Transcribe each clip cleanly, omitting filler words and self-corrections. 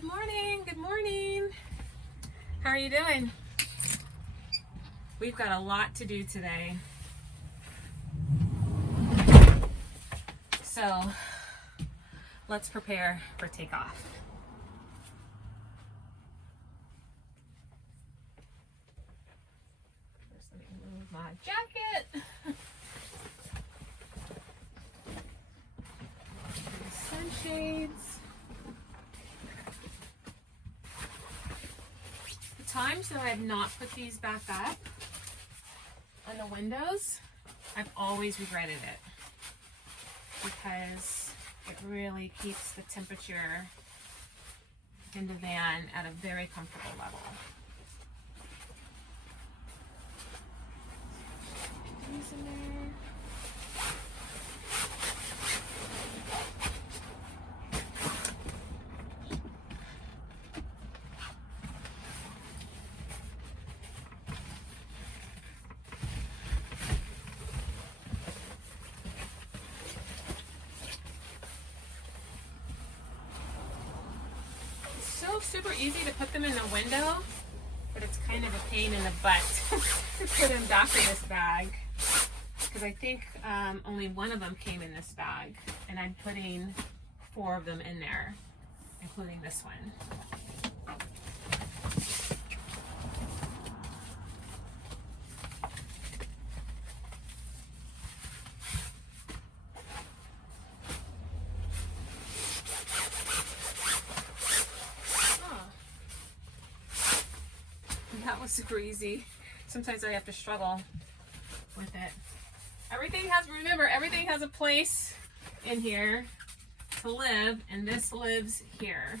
Good morning, good morning. How are you doing? We've got a lot to do today. So let's prepare for takeoff. First, let me move my jacket. Sunshades. The times that I have not put these back up on the windows, I've always regretted it because it really keeps the temperature in the van at a very comfortable level. These in there. Super easy to put them in the window, but it's kind of a pain in the butt to put them back in this bag because I think only one of them came in this bag, and I'm putting 4 of them in there, including this one. That was super easy. Sometimes I have to struggle with it. Remember, everything has a place in here to live, and this lives here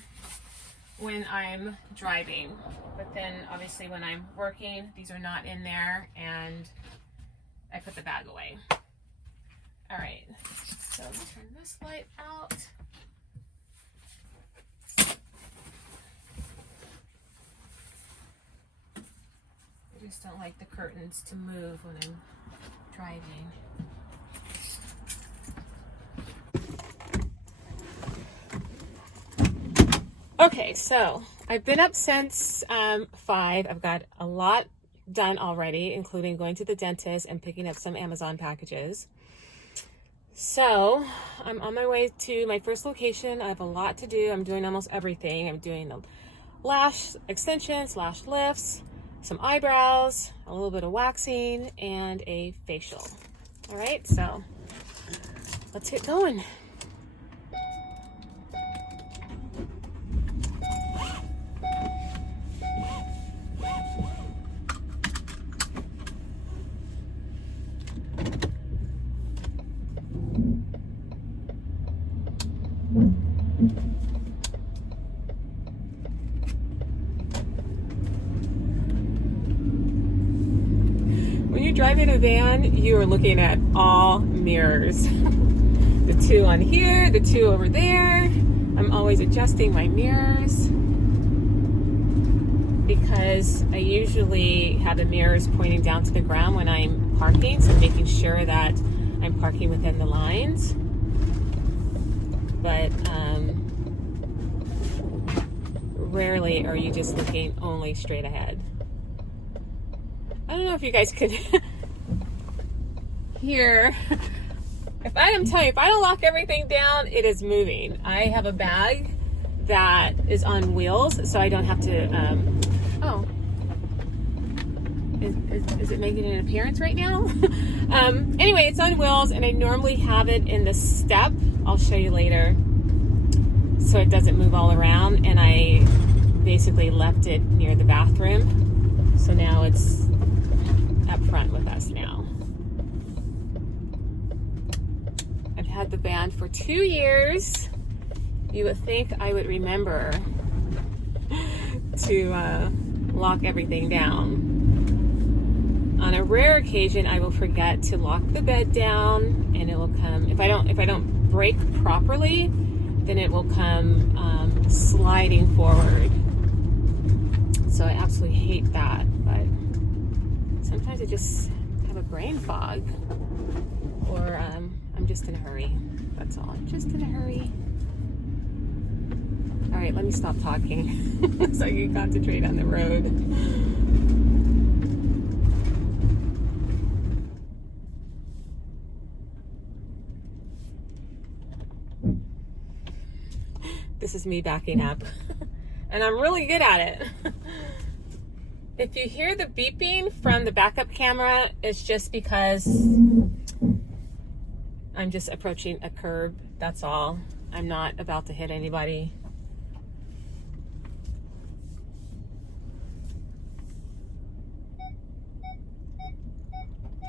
when I'm driving. But then obviously when I'm working, these are not in there, and I put the bag away. All right, so let's turn this light out. I just don't like the curtains to move when I'm driving. Okay, so I've been up since 5. I've got a lot done already, including going to the dentist and picking up some Amazon packages. So I'm on my way to my first location. I have a lot to do. I'm doing almost everything. I'm doing the lash extensions, lash lifts, some eyebrows, a little bit of waxing, and a facial. All right, so let's get going. When you drive in a van, you are looking at all mirrors. The 2 on here, the 2 over there. I'm always adjusting my mirrors because I usually have the mirrors pointing down to the ground when I'm parking, so making sure that I'm parking within the lines. But rarely are you just looking only straight ahead. I don't know if you guys could hear. If I don't lock everything down, it is moving. I have a bag that is on wheels, so I don't have to, oh. Is it making an appearance right now? Anyway, it's on wheels, and I normally have it in the step. I'll show you later. So it doesn't move all around, and I basically left it near the bathroom. So now it's up front with us now. I've had the van for 2 years. You would think I would remember to lock everything down. On a rare occasion, I will forget to lock the bed down, and it will come. If I don't brake properly, then it will come sliding forward. So I absolutely hate that, but sometimes I just have a brain fog, or I'm just in a hurry. That's all. I'm just in a hurry. All right, let me stop talking so I can concentrate on the road. This is me backing up, and I'm really good at it. If you hear the beeping from the backup camera, it's just because I'm just approaching a curb, that's all. I'm not about to hit anybody.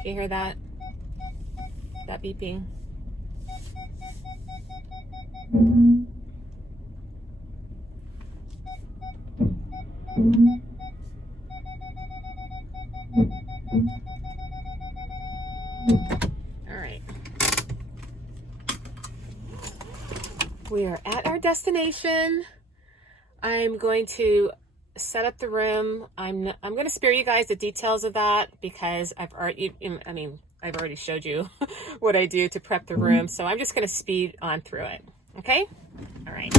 Can you hear that? That beeping? All right. We are at our destination. I'm going to set up the room. I'm going to spare you guys the details of that because I've already showed you what I do to prep the room. So I'm just going to speed on through it. Okay? All right.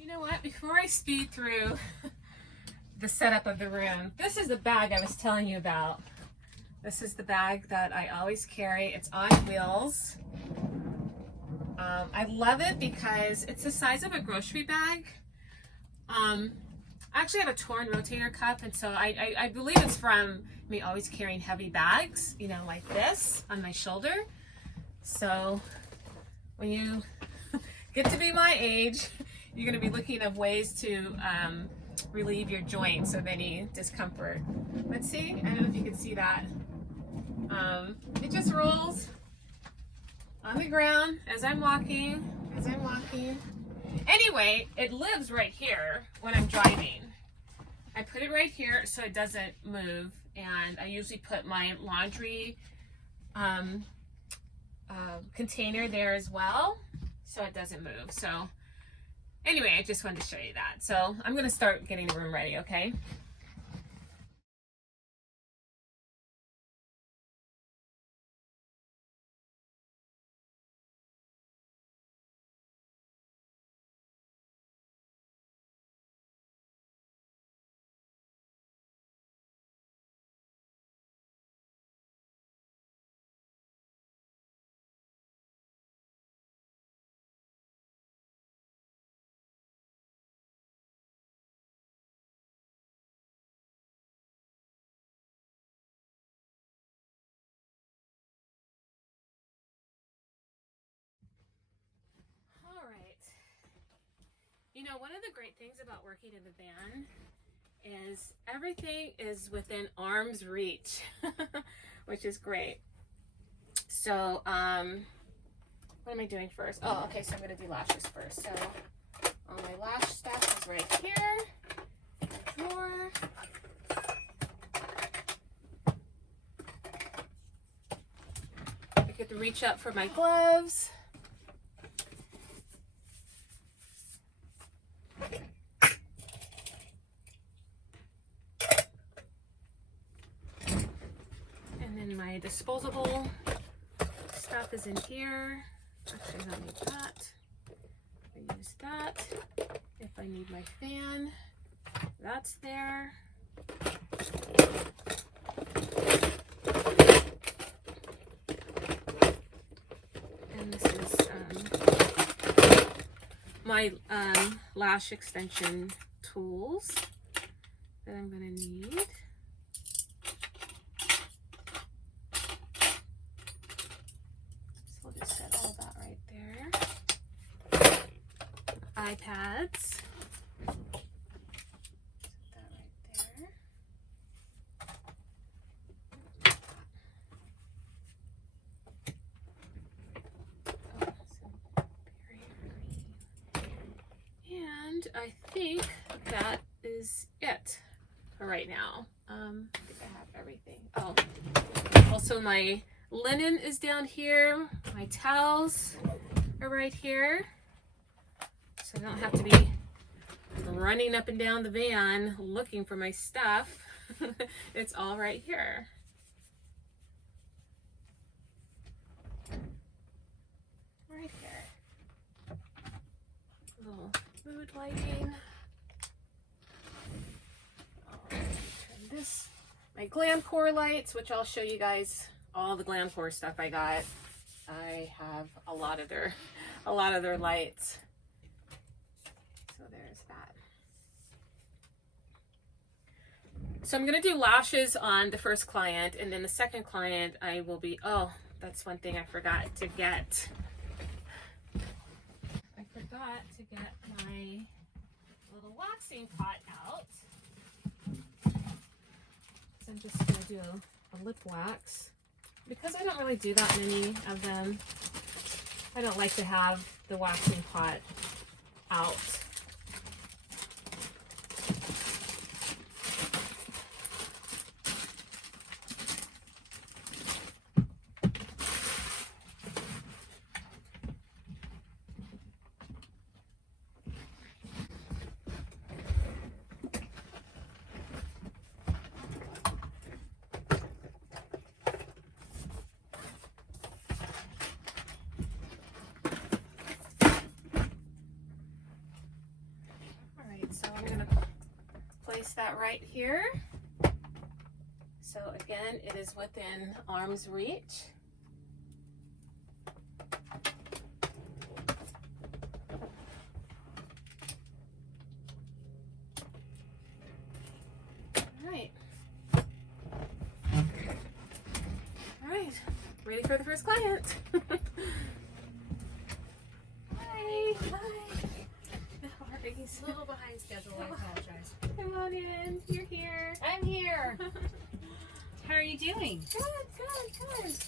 You know what? Before I speed through the setup of the room, this is the bag I was telling you about. This is the bag that I always carry. It's on wheels. I love it because it's the size of a grocery bag. I actually have a torn rotator cuff, and so I believe it's from me always carrying heavy bags, you know, like this on my shoulder. So when you get to be my age, you're going to be looking at ways to relieve your joints of any discomfort. Let's see, I don't know if you can see that. It just rolls on the ground as I'm walking. Anyway, it lives right here when I'm driving. I put it right here so it doesn't move, and I usually put my laundry container there as well so it doesn't move. So anyway, I just wanted to show you that. So I'm going to start getting the room ready, okay? All right. You know, one of the great things about working in the van is everything is within arm's reach, which is great. So, what am I doing first? Oh, okay, so I'm going to do lashes first. So, all my lash stuff is right here in the drawer. I get to reach up for my gloves. And then my disposable stuff is in here. Actually, I don't need that. I use that. If I need my fan, that's there. And this is my lash extension tools that I'm going to need. So we'll just set all that right there. iPads. Set that right there. And I think that is it for right now. I think I have everything. Oh, also my linen is down here. My towels are right here. So I don't have to be running up and down the van looking for my stuff. It's all right here. Right here. little mood lighting. Turn this, my glam core lights, which I'll show you guys all the glam core stuff I got. I have a lot of their lights. So there's that. So I'm gonna do lashes on the first client, and then the second client I will be, oh, that's one thing I forgot to get. I forgot to get my little waxing pot out. So I'm just gonna do a lip wax. Because I don't really do that many of them, I don't like to have the waxing pot out. So I'm going to place that right here. So again, it is within arm's reach. All right. All right, ready for the first client. Hi. A little behind schedule, I apologize. Come on in, you're here. I'm here. How are you doing? Good.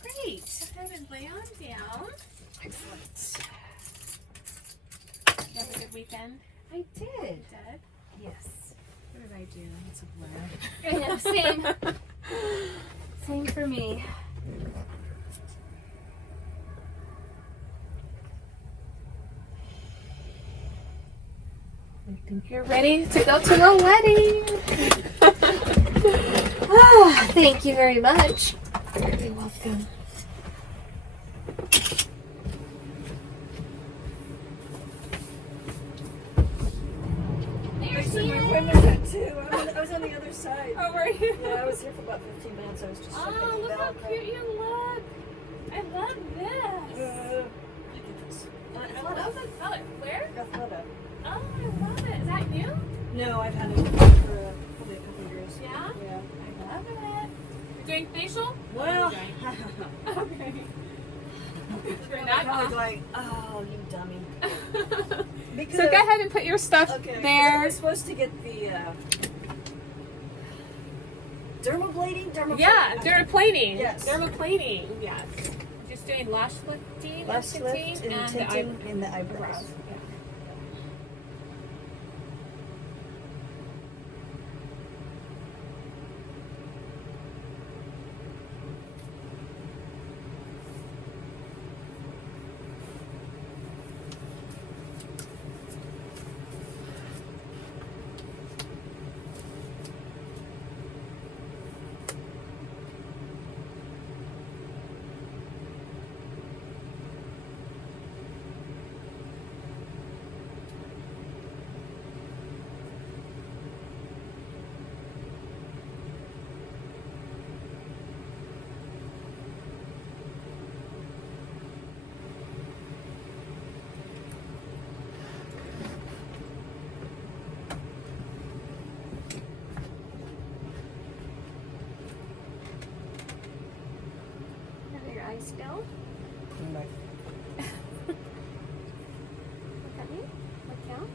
Great. Go ahead and lay on down. Excellent. You have a good weekend? I did. Dad? Yes. What did I do? It's a blur. I know, same. Same for me. I think you're ready to go to the wedding. Thank you very much. You're welcome. My appointment's at 2. I was on the other side. Oh, were you? Yeah, I was here for about 15 minutes. I was just checking Oh, look the how bell. cute you look. I love this. Look at this. I love the color. Where? Athleta. Oh, I love it. Is that new? No, I've had it for probably a couple of years. Yeah? Yeah. I love it. You're doing facial? Well, Okay. You're I'm not probably going, oh, you dummy. Because, So go ahead and put your stuff okay, there. we're supposed to get the dermablading? Yeah, dermaplaning. Yes. Dermaplaning, yes. Just doing lash lifting, Lash tinting, lift and and tinting the in the eyebrows. eyebrows. Yeah. Have your eyes still? Look at me. Look down.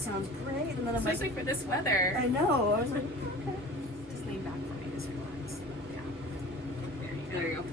that sounds great. And then I'm Especially for this weather. I know. I was like, okay. Just lean back for me, just relax. Yeah. There you go.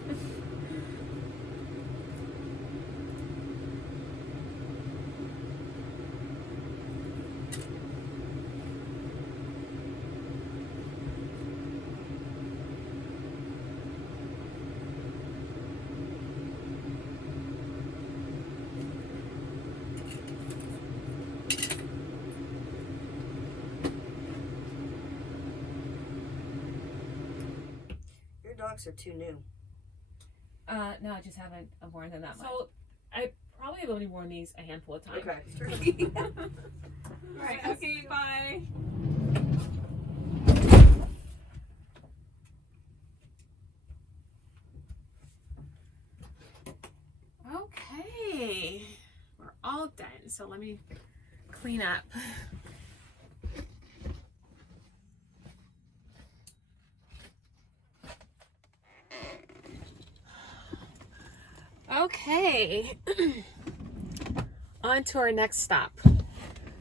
Your dogs are too new. No, I just haven't worn them that much. So I probably have only worn these a handful of times. Okay. Right, okay, bye. Okay, we're all done. So let me clean up. Okay, on to our next stop.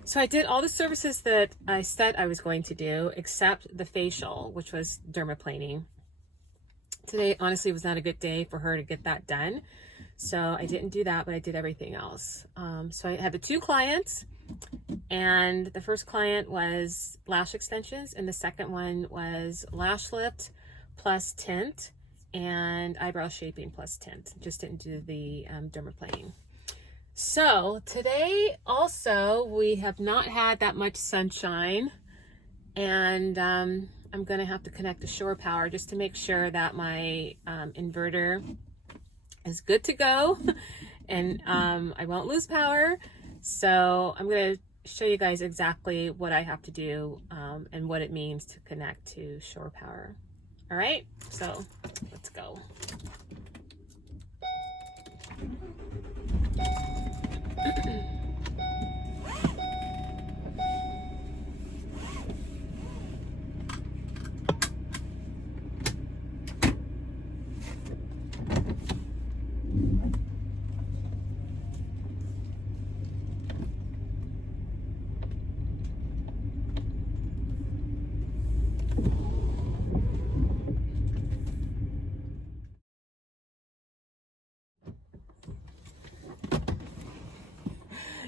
So I did all the services that I said I was going to do, except the facial, which was dermaplaning. Today, honestly, was not a good day for her to get that done. So I didn't do that, but I did everything else. So I had the 2 clients, and the first client was lash extensions, and the second one was lash lift plus tint and eyebrow shaping plus tint. Just didn't do the dermaplaning. So today also, we have not had that much sunshine, and I'm going to have to connect to shore power just to make sure that my inverter is good to go and I won't lose power. So I'm going to show you guys exactly what I have to do and what it means to connect to shore power. All right, so let's go.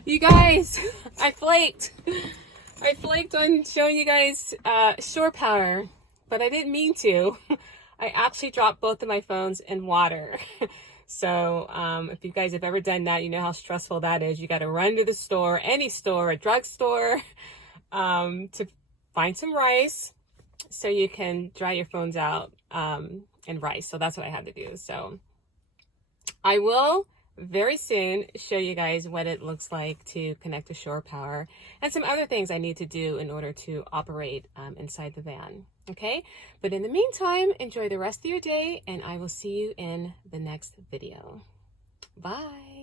You guys, I flaked. I flaked on showing you guys shore power, but I didn't mean to. I actually dropped both of my phones in water. So if you guys have ever done that, you know how stressful that is. You got to run to the store, any store, a drugstore, to find some rice so you can dry your phones out in rice. So that's what I had to do. So I will very soon show you guys what it looks like to connect to shore power and some other things I need to do in order to operate inside the van. Okay, but in the meantime, enjoy the rest of your day, and I will see you in the next video. Bye.